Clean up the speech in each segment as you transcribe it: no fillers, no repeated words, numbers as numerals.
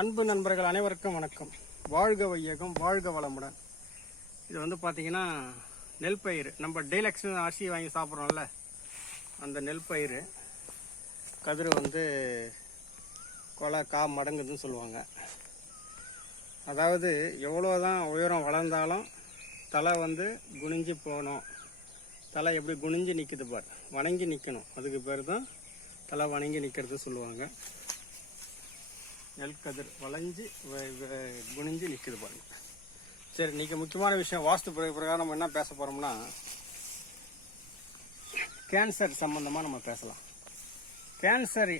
அன்பு நண்பர்கள் அனைவருக்கும் வணக்கம். வாழ்க வையகம், வாழ்க வளமுடன். இது வந்து பார்த்தீங்கன்னா நெல் பயிர். நம்ம டெய்லக்ஸ் அரிசி வாங்கி சாப்பிட்றோம்ல, அந்த நெல் பயிர் கதிர் வந்து கொலை கா மடங்குதுன்னு சொல்லுவாங்க. அதாவது எவ்வளோதான் உயரம் வளர்ந்தாலும் தலை வந்து குனிஞ்சு போகணும். தலை எப்படி குனிஞ்சு நிற்குது பார், வணங்கி நிற்கணும். அதுக்கு பேர் தான் தலை வணங்கி நிற்கிறது சொல்லுவாங்க. நெல் கதிர் வளைஞ்சு குனிஞ்சு நிற்குது பாருங்க. சரி, இன்னைக்கு முக்கியமான விஷயம் வாஸ்து பிரகாரம் நம்ம என்ன பேச போகிறோம்னா, கேன்சர் சம்மந்தமாக நம்ம பேசலாம். கேன்சர்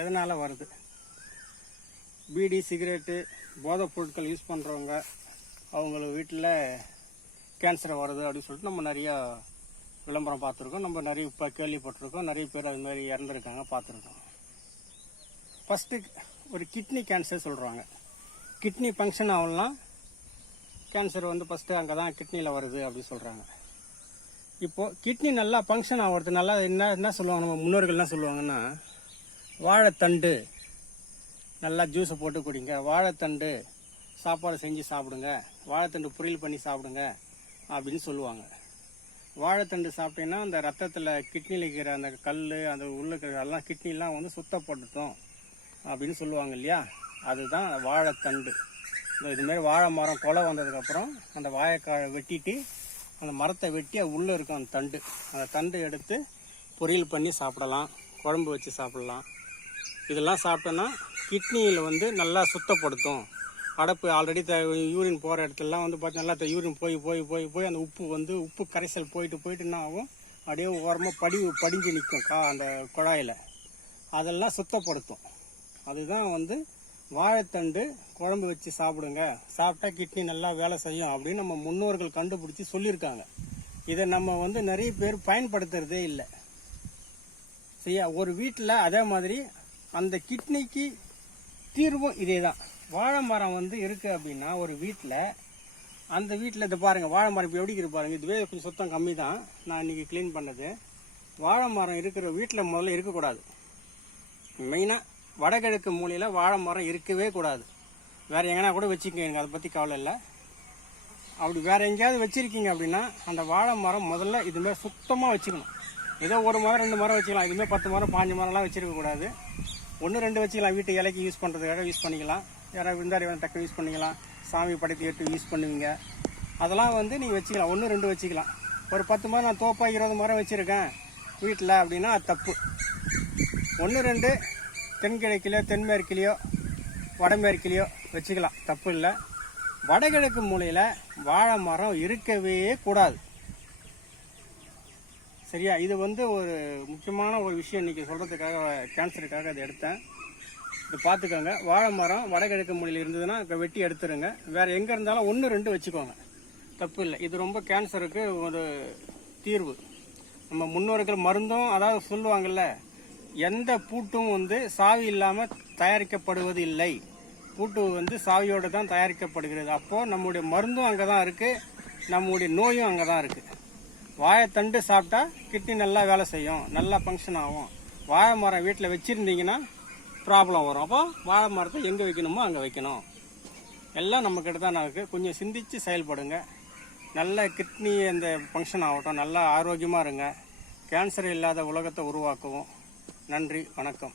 எதனால் வருது? பீடி, சிகரெட்டு, போதைப் பொருட்கள் யூஸ் பண்ணுறவங்க அவங்கள வீட்டில் கேன்சர் வருது அப்படின்னு சொல்லிட்டு நம்ம நிறையா விளம்பரம் பார்த்துருக்கோம். நம்ம நிறைய இப்போ கேள்விப்பட்டிருக்கோம். நிறைய பேர் அது மாதிரி இறந்துருக்காங்க, பார்த்துருக்கோம். ஃபஸ்ட்டு ஒரு கிட்னி கேன்சர் சொல்கிறாங்க. கிட்னி ஃபங்க்ஷன் ஆகலாம், கேன்சர் வந்து ஃபஸ்ட்டு அங்கே தான் கிட்னியில் வருது அப்படின்னு சொல்கிறாங்க. இப்போது கிட்னி நல்லா ஃபங்க்ஷன் ஆகிறது நல்லா என்ன சொல்லுவாங்க, நம்ம முன்னோர்கள் என்ன சொல்லுவாங்கன்னா, வாழைத்தண்டு நல்லா ஜூஸை போட்டு குடிங்க, வாழைத்தண்டு சாப்பாடு செஞ்சு சாப்பிடுங்க, வாழைத்தண்டு பொரியல் பண்ணி சாப்பிடுங்க அப்படின்னு சொல்லுவாங்க. வாழைத்தண்டு சாப்பிட்டீங்கன்னா அந்த ரத்தத்தில் கிட்னியில் இருக்கிற அந்த கல், அந்த உள்ள இருக்கிற எல்லாம் கிட்னிலாம் வந்து சுத்தப்பட்டுட்டோம் அப்படின்னு சொல்லுவாங்க இல்லையா. அதுதான் வாழைத்தண்டு. இதுமாரி வாழை மரம் கொலை வந்ததுக்கப்புறம் அந்த வாழைக்காயை வெட்டிட்டு அந்த மரத்தை வெட்டி அது உள்ளே இருக்கும் அந்த தண்டு. அந்த தண்டு எடுத்து பொரியல் பண்ணி சாப்பிடலாம், குழம்பு வச்சு சாப்பிடலாம். இதெல்லாம் சாப்பிட்டோன்னா கிட்னியில் வந்து நல்லா சுத்தப்படுத்தும். அடப்பு ஆல்ரெடி யூரின் போகிற இடத்துலலாம் வந்து பார்த்தீங்கன்னா நல்லா யூரின் போய் போய் போய் போய் அந்த உப்பு கரைசல் போயிட்டு என்ன ஆகும், அப்படியே ஓரமாக படிஞ்சு நிற்கும் அந்த குழாயில். அதெல்லாம் சுத்தப்படுத்தும். அதுதான் வந்து வாழைத்தண்டு குழம்பு வச்சு சாப்பிடுங்க, சாப்பிட்டா கிட்னி நல்லா வேலை செய்யும் அப்படின்னு நம்ம முன்னோர்கள் கண்டுபிடிச்சி சொல்லியிருக்காங்க. இதை நம்ம வந்து நிறைய பேர் பயன்படுத்துறதே இல்லை. சரியா? ஒரு வீட்டில் அதே மாதிரி அந்த கிட்னிக்கு தீர்வும் இதே தான். வாழை மரம் வந்து இருக்குது அப்படின்னா ஒரு வீட்டில், அந்த வீட்டில் இதை பாருங்கள், வாழை மரம் இப்போ எப்படி இருக்கு பாருங்கள். இதுவே கொஞ்சம் சுத்தம் கம்மி தான், நான் இன்றைக்கி க்ளீன் பண்ணது. வாழை மரம் இருக்கிற வீட்டில் முதல்ல இருக்கக்கூடாது. மெயினாக வடகிழக்கு மூலையில் வாழை மரம் இருக்கவே கூடாது. வேறு எங்கன்னா கூட வச்சுக்கோங்க, எனக்கு அதை பற்றி கவலை இல்லை. அப்படி வேறு எங்கேயாவது வச்சுருக்கீங்க அப்படின்னா அந்த வாழை மரம் முதல்ல இதுமாதிரி சுத்தமாக வச்சுக்கணும். ஏதோ ஒரு மரம் 2 மரம் வச்சுக்கலாம். இதுமாதிரி 10 மரம் 5 மரம்லாம் வச்சுருக்கக்கூடாது. 1-2 வச்சுக்கலாம். வீட்டு இலைக்கு யூஸ் பண்ணுறதுக்காக யூஸ் பண்ணிக்கலாம். யாராவது விருந்தாடி வேணும் டக்கு யூஸ் பண்ணிக்கலாம். சாமி படைத்து எடுத்து யூஸ் பண்ணுவீங்க. அதெல்லாம் வந்து நீங்கள் வச்சுக்கலாம். 1-2 வச்சுக்கலாம். ஒரு 10 மரம் நான் தோப்பா 20 மரம் வச்சுருக்கேன் வீட்டில் அப்படின்னா அது தப்பு. 1-2 தென்கிழக்கிலையோ தென்மேற்கிலையோ வடமேற்கிலையோ வச்சுக்கலாம், தப்பு இல்லை. வடகிழக்கு மூலையில் வாழை மரம் இருக்கவே கூடாது. சரியா? இது வந்து ஒரு முக்கியமான ஒரு விஷயம் இன்றைக்கி சொல்கிறதுக்காக, கேன்சருக்காக அதை எடுத்தேன். இது பார்த்துக்கோங்க. வாழை மரம் வடகிழக்கு மூலையில் இருந்ததுன்னா வெட்டி எடுத்துருங்க. வேறு எங்கே இருந்தாலும் 1-2 வச்சுக்கோங்க, தப்பு இல்லை. இது ரொம்ப கேன்சருக்கு ஒரு தீர்வு. நம்ம முன்னோர்கள் மருந்தும் அதாவது சொல்லுவாங்கள்ல, எந்த பூட்டும் வந்து சாவி இல்லாமல் தயாரிக்கப்படுவது இல்லை. பூட்டு வந்து சாவியோடு தான் தயாரிக்கப்படுகிறது. அப்போது நம்முடைய மருந்தும் அங்கே தான் இருக்குது, நம்முடைய நோயும் அங்கே தான் இருக்குது. வாழைத்தண்டு சாப்பிட்டா கிட்னி நல்லா வேலை செய்யும், நல்லா ஃபங்க்ஷன் ஆகும். வாழை மரம் வீட்டில் வச்சுருந்தீங்கன்னா ப்ராப்ளம் வரும். அப்போ வாழை மரத்தை எங்கே வைக்கணுமோ அங்கே வைக்கணும். எல்லாம் நம்மக்கிட்ட தான் இருக்குது. கொஞ்சம் சிந்தித்து செயல்படுங்க. நல்ல கிட்னி அந்த ஃபங்க்ஷன் ஆகட்டும். நல்லா ஆரோக்கியமாக இருங்க. கேன்சர் இல்லாத உலகத்தை உருவாக்குவோம். நன்றி, வணக்கம்.